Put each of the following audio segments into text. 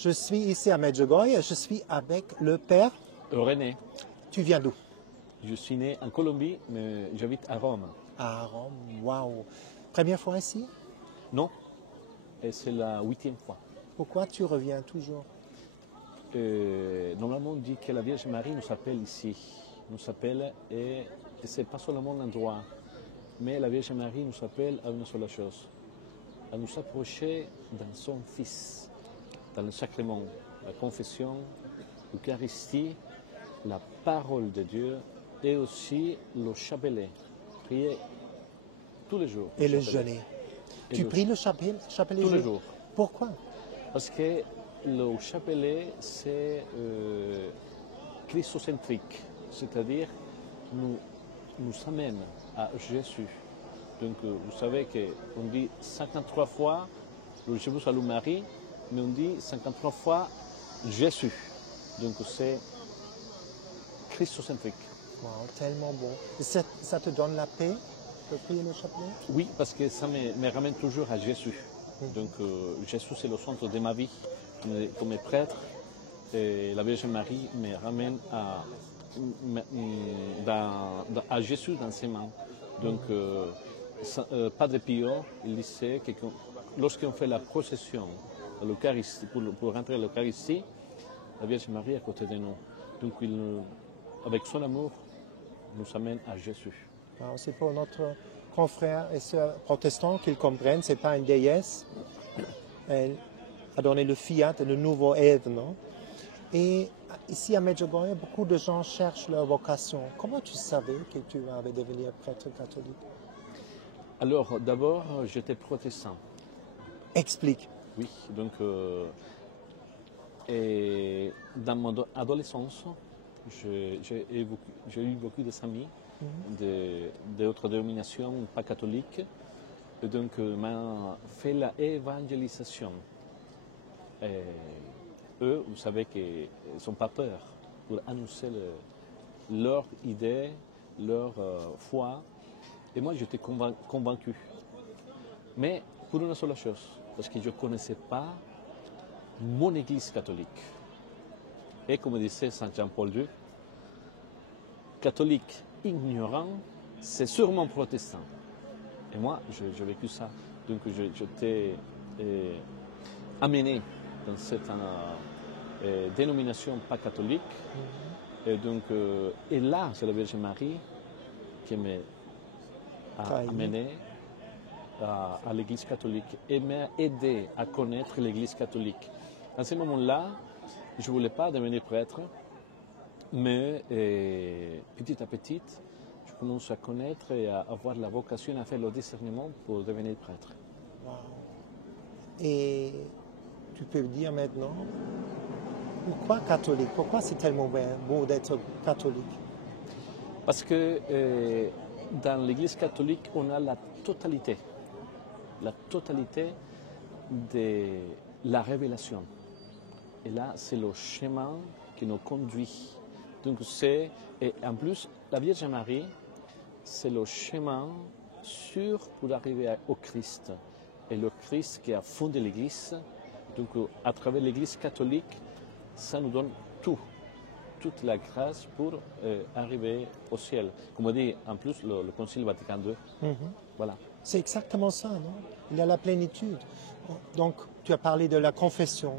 Je suis ici à Medjugorje et je suis avec le père. René, Tu viens d'où? je suis né en Colombie, mais j'habite à Rome. À Rome, waouh. Première fois ici? Non, et c'est la 8e fois. Pourquoi tu reviens toujours? Normalement, on dit que la Vierge Marie nous appelle ici. Nous appelle, et ce n'est pas seulement l'endroit, mais la Vierge Marie nous appelle à une seule chose, à nous approcher dans son Fils, dans le sacrement, la confession, l'Eucharistie, la parole de Dieu et aussi le chapelet. Prier tous les jours. Et le jeûner. Tu pries le chapelet tous les jours. Pourquoi? Parce que le chapelet, c'est christocentrique, c'est-à-dire nous amène à Jésus. Donc vous savez qu'on dit 53 fois Je vous salue Marie, mais on dit 53 fois Jésus. Donc c'est christocentrique. Wow, tellement bon. Et ça te donne la paix de prier le chapelet? Oui, parce que ça me ramène toujours à Jésus. Donc Jésus c'est le centre de ma vie comme prêtre. Et la Vierge Marie me ramène à Jésus dans ses mains. Donc Padre Pio, il disait que lorsqu'on fait la procession à l'Eucharistie, pour rentrer à l'Eucharistie, la Vierge Marie est à côté de nous. Donc avec son amour, nous amène à Jésus. Alors, c'est pour notre confrère et sœurs protestants qu'ils comprennent, ce n'est pas une déesse. Elle a donné le fiat, le nouveau Ève, non? Et ici à Medjugorje, beaucoup de gens cherchent leur vocation. Comment tu savais que tu avais devenir prêtre catholique? Alors d'abord, j'étais protestant. Explique. Oui, donc et dans mon adolescence, j'ai eu beaucoup d'amis d'autres dénominations pas catholiques. Et donc, m'a fait l'évangélisation. Eux, vous savez qu'ils ne sont pas peur pour annoncer leur idée, leur foi. Et moi, j'étais convaincu. Mais pour une seule chose, parce que je ne connaissais pas mon Église catholique. Et comme disait Saint Jean-Paul II, catholique ignorant, c'est sûrement protestant. Et moi, j'ai vécu ça. Donc, j'étais amené dans cette dénomination pas catholique. Et donc, et là, c'est la Vierge Marie qui m'a amené à l'Église catholique et m'a aidé à connaître l'Église catholique. À ce moment-là, je ne voulais pas devenir prêtre, mais petit à petit, je commence à connaître et à avoir la vocation à faire le discernement pour devenir prêtre. Wow. Et tu peux me dire maintenant, pourquoi catholique? Pourquoi c'est tellement beau d'être catholique? Parce que dans l'Église catholique, on a la totalité de la révélation. Et là, c'est le chemin qui nous conduit. Donc et en plus, la Vierge Marie, c'est le chemin sûr pour arriver au Christ. Et le Christ qui a fondé l'Église, donc à travers l'Église catholique, ça nous donne toute la grâce pour arriver au ciel. Comme on dit en plus le Concile Vatican II. Voilà. C'est exactement ça, non? Il y a la plénitude. Donc, tu as parlé de la confession.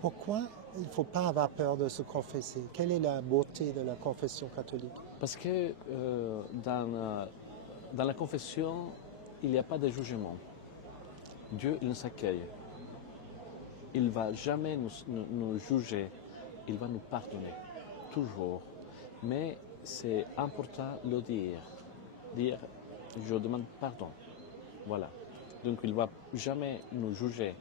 Pourquoi il ne faut pas avoir peur de se confesser? Quelle est la beauté de la confession catholique? Parce que dans la confession, il n'y a pas de jugement. Dieu, il nous accueille. Il ne va jamais nous juger. Il va nous pardonner. Toujours. Mais c'est important de le dire. Dire, je demande pardon. Voilà. Donc il ne va jamais nous juger.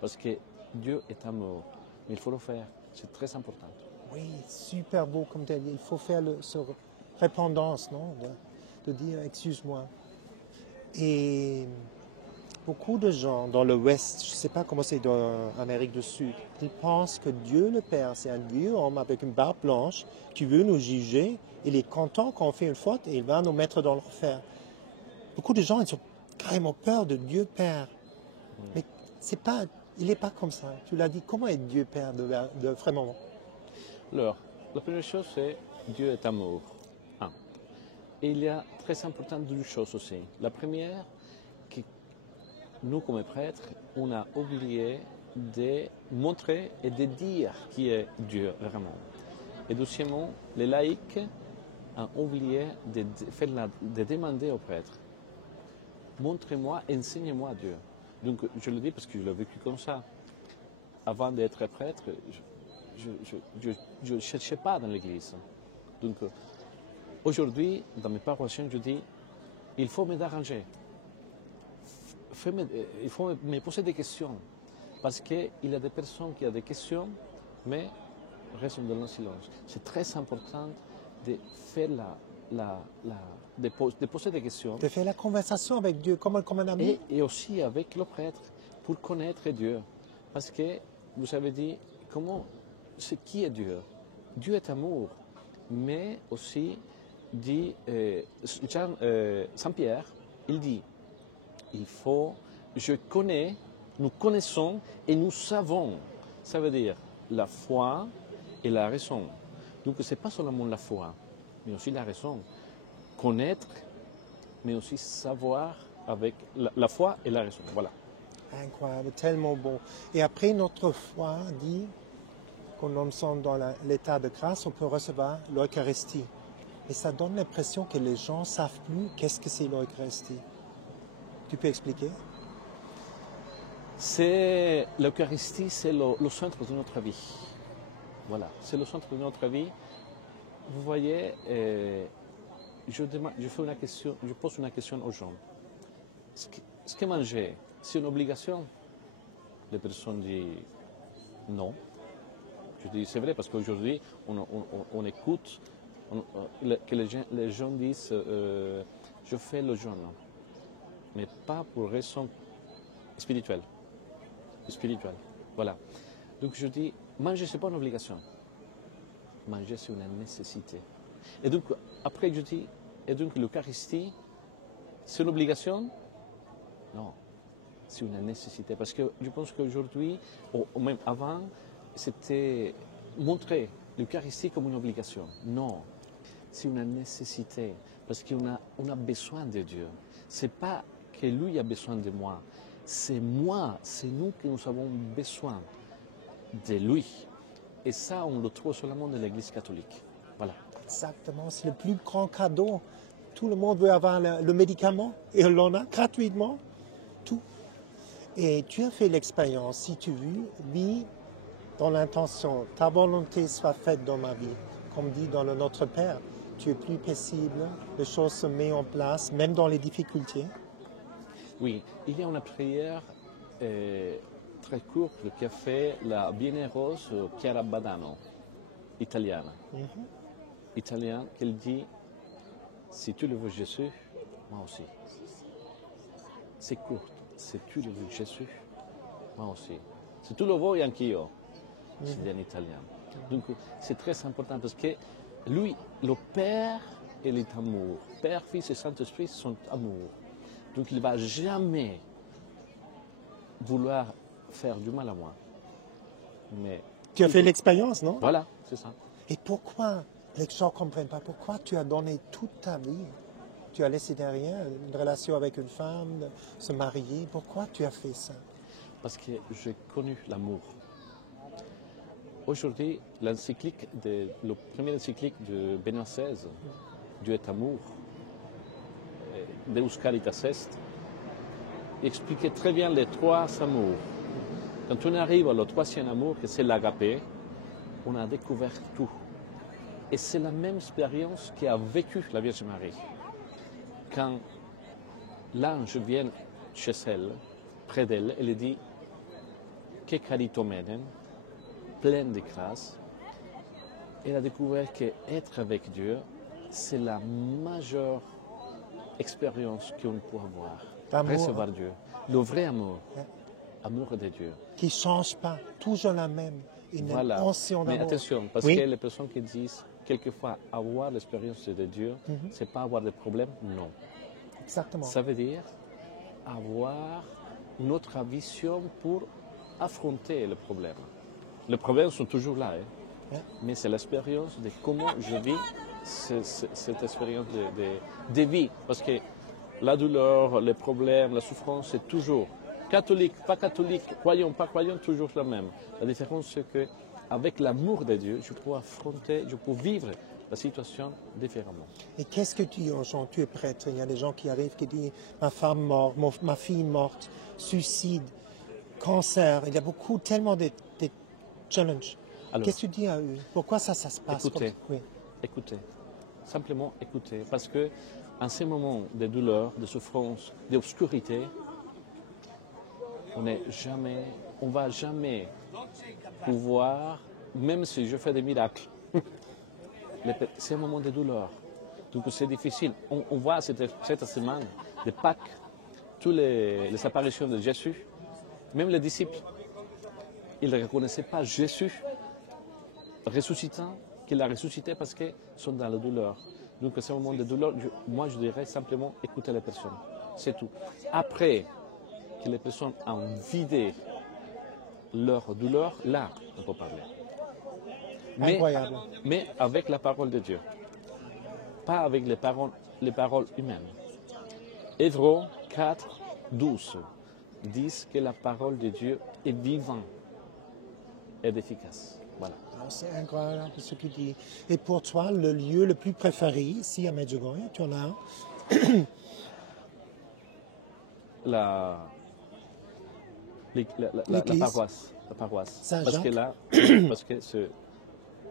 Parce que Dieu est amour. Mais il faut le faire. C'est très important. Oui, super beau comme tu as dit. Il faut faire ce répondance, non? De dire excuse-moi. Et beaucoup de gens dans l'Ouest, je ne sais pas comment c'est dans l'Amérique du Sud, ils pensent que Dieu le Père, c'est un vieux homme avec une barbe blanche qui veut nous juger. Il est content quand on fait une faute et il va nous mettre dans l'enfer. Beaucoup de gens, ils ont carrément peur de Dieu Père. Mais c'est pas Il n'est pas comme ça. Tu l'as dit, comment est Dieu Père de vraiment? Alors, la première chose, c'est Dieu est amour. Un. Et il y a très important deux choses aussi. La première, que nous, comme prêtres, on a oublié de montrer et de dire qui est Dieu vraiment. Et deuxièmement, les laïcs ont oublié de demander aux prêtres, montrez-moi, enseignez-moi Dieu. Donc je le dis parce que je l'ai vécu comme ça. Avant d'être prêtre, je ne cherchais pas dans l'église. Donc aujourd'hui, dans mes paroissiens, je dis, il faut me déranger. Il faut me poser des questions. Parce qu'il y a des personnes qui ont des questions, mais restent dans le silence. C'est très important de faire de poser des questions. De faire la conversation avec Dieu comme un ami. Et aussi avec le prêtre, pour connaître Dieu. Parce que vous avez dit, qui est Dieu? Dieu est amour. Mais aussi, dit Saint Pierre, il dit, nous connaissons et nous savons. Ça veut dire la foi et la raison. Donc ce n'est pas seulement la foi, mais aussi la raison. Connaître, mais aussi savoir avec la foi et la raison. Voilà. Incroyable, tellement bon. Et après, notre foi dit, quand nous sommes dans l'état de grâce, on peut recevoir l'Eucharistie. Et ça donne l'impression que les gens ne savent plus qu'est-ce que c'est l'Eucharistie. Tu peux expliquer? L'Eucharistie, c'est le centre de notre vie. Voilà, c'est le centre de notre vie. Vous voyez, je pose une question aux gens. Ce que manger, c'est une obligation? Les personnes disent non. Je dis c'est vrai parce qu'aujourd'hui, on écoute que les gens disent je fais le jeûne, mais pas pour raison spirituelle. Voilà. Donc je dis, manger, ce n'est pas une obligation. Manger, c'est une nécessité. Et donc, après, je dis, et donc l'Eucharistie, c'est une obligation? Non, c'est une nécessité. Parce que je pense qu'aujourd'hui, ou même avant, c'était montrer l'Eucharistie comme une obligation. Non, c'est une nécessité. Parce qu'on a besoin de Dieu. Ce n'est pas que lui a besoin de moi. C'est moi, c'est nous qui nous avons besoin de lui. Et ça, on le trouve seulement dans l'Église catholique. Voilà. Exactement, c'est le plus grand cadeau. Tout le monde veut avoir le médicament et on l'en a gratuitement. Tout. Et tu as fait l'expérience, si tu vis dans l'intention, ta volonté soit faite dans ma vie. Comme dit dans le Notre Père, tu es plus paisible, les choses se mettent en place, même dans les difficultés. Oui, il y a une prière très courte qu'a fait la bienheureuse Chiara Badano, italienne. Italienne, qu'elle dit, si tu le veux Jésus, moi aussi. C'est court, si tu le veux Jésus, moi aussi. Si tu le veux, anch'io, c'est en italien. Donc c'est très important parce que lui, le Père, il est amour. Père, Fils et Saint-Esprit sont amour. Donc il ne va jamais vouloir faire du mal à moi. Mais tu as fait l'expérience, non? Voilà, c'est ça. Et pourquoi les gens ne comprennent pas? Pourquoi tu as donné toute ta vie? Tu as laissé derrière une relation avec une femme, se marier. Pourquoi tu as fait ça? Parce que j'ai connu l'amour. Aujourd'hui, le premier encyclique de Benoît XVI, Dieu est amour, Deus Caritas Est, expliquait très bien les trois amours. Quand on arrive au troisième amour, que c'est l'agapé, on a découvert tout. Et c'est la même expérience qu'a vécue la Vierge Marie. Quand l'ange vient chez elle, près d'elle, elle dit « Que caritomenen » pleine de grâce, elle a découvert qu'être avec Dieu, c'est la majeure expérience qu'on peut avoir. Recevoir Dieu. Le vrai amour. Amour de Dieu. Qui ne change pas, toujours la même. Une ancienne Mais amour. attention, parce que les personnes qui disent quelquefois avoir l'expérience de Dieu, c'est pas avoir de problème, non. Exactement. Ça veut dire avoir notre vision pour affronter le problème. Les problèmes sont toujours là, hein. Yeah. Mais c'est l'expérience de comment je vis cette expérience de vie. Parce que la douleur, les problèmes, la souffrance, c'est toujours catholique, pas catholique, croyant, pas croyant, toujours la même. La différence, c'est qu'avec l'amour de Dieu, je peux affronter, je peux vivre la situation différemment. Et qu'est-ce que tu dis aux gens? Tu es prêtre, il y a des gens qui arrivent qui disent ma femme morte, ma fille morte, suicide, cancer. Il y a beaucoup, tellement de challenges. Alors, Qu'est-ce que tu dis à eux? Pourquoi ça se passe? Écoutez. Oui. Écoutez, simplement écoutez, parce que en ces moments de douleur, de souffrance, d'obscurité, on ne va jamais pouvoir, même si je fais des miracles, c'est un moment de douleur. Donc c'est difficile. On voit cette semaine de Pâques, toutes les apparitions de Jésus, même les disciples, ils ne reconnaissaient pas Jésus ressuscitant, qu'il a ressuscité parce qu'ils sont dans la douleur. Donc, c'est un moment de douleur. Moi, je dirais simplement écouter les personnes. C'est tout. Après que les personnes ont vidé leur douleur, là, on peut parler. Incroyable. Mais avec la parole de Dieu. Pas avec les paroles humaines. Hébreux 4, 12 disent que la parole de Dieu est vivante et efficace. Voilà. C'est incroyable ce que tu dis. Et pour toi, le lieu le plus préféré ici à Medjugorje, tu en as un? La paroisse. La paroisse. Saint-Jacques. Parce que là, parce que c'est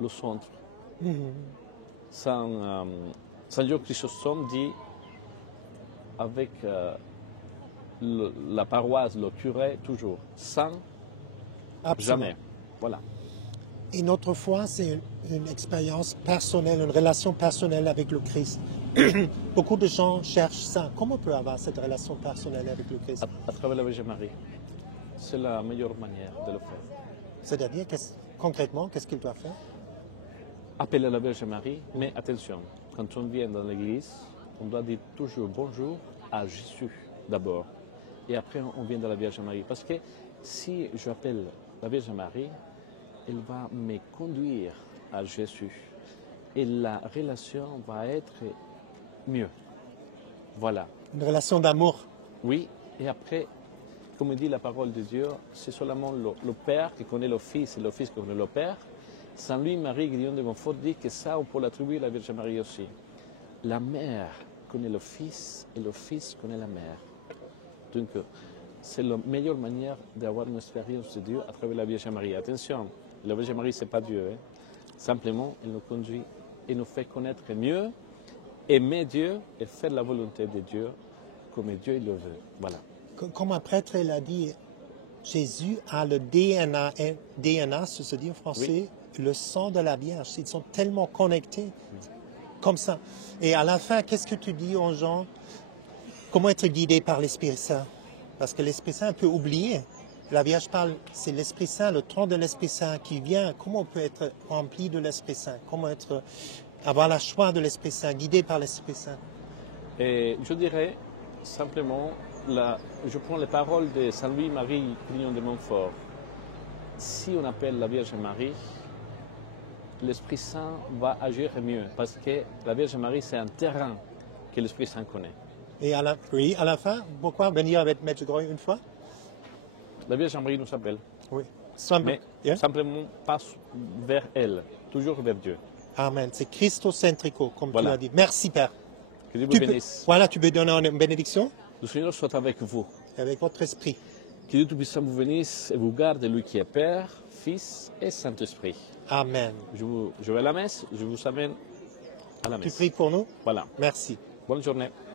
le centre. Saint Jacques Chrysostome dit avec la paroisse, le curé, toujours. Sans Absolument. jamais. Voilà. Et notre foi, c'est une expérience personnelle, une relation personnelle avec le Christ. Beaucoup de gens cherchent ça. Comment on peut avoir cette relation personnelle avec le Christ? À travers la Vierge Marie. C'est la meilleure manière de le faire. C'est-à-dire, concrètement, qu'est-ce qu'il doit faire? Appeler la Vierge Marie, mais attention, quand on vient dans l'église, on doit dire toujours bonjour à Jésus d'abord. Et après, on vient dans la Vierge Marie. Parce que si j'appelle la Vierge Marie, elle va me conduire à Jésus. Et la relation va être mieux. Voilà. Une relation d'amour. Oui, et après, comme dit la parole de Dieu, c'est seulement le Père qui connaît le Fils et le Fils qui connaît le Père. Sans lui, Marie, Guillaume de Montfort dit que ça, on peut l'attribuer à la Vierge Marie aussi. La mère connaît le Fils et le Fils connaît la mère. Donc, c'est la meilleure manière d'avoir une expérience de Dieu à travers la Vierge Marie. Attention, la Vierge Marie, ce n'est pas Dieu. Hein. Simplement, elle nous conduit et nous fait connaître mieux, aimer Dieu et faire la volonté de Dieu comme Dieu le veut. Voilà. Comme un prêtre l'a dit, Jésus a le DNA, ce se dit en français, oui. Le sang de la Vierge. Ils sont tellement connectés, comme ça. Et à la fin, qu'est-ce que tu dis aux gens? Comment être guidé par l'Esprit Saint? Parce que l'Esprit Saint peut oublier. La Vierge parle, c'est l'Esprit Saint, le tronc de l'Esprit Saint qui vient. Comment on peut être rempli de l'Esprit Saint? Comment avoir la choix de l'Esprit Saint, guidé par l'Esprit Saint? Et je dirais simplement, je prends les paroles de Saint Louis-Marie Grignon de Montfort. Si on appelle la Vierge Marie, l'Esprit Saint va agir mieux parce que la Vierge Marie, c'est un terrain que l'Esprit Saint connaît. Et à la fin, pourquoi venir avec Medjugorje une fois? La Vierge Marie nous appelle. Oui. Mais simplement passe vers elle, toujours vers Dieu. Amen. C'est Christocentrico, comme voilà. tu l'as dit. Merci, Père. Que Dieu vous bénisse. Voilà, tu peux donner une bénédiction? Le Seigneur soit avec vous. Et avec votre esprit. Que Dieu Tout-Puissant vous bénisse et vous garde, lui qui est Père, Fils et Saint-Esprit. Amen. Je vais à la messe, je vous amène à la messe. Tu pries pour nous? Voilà. Merci. Bonne journée.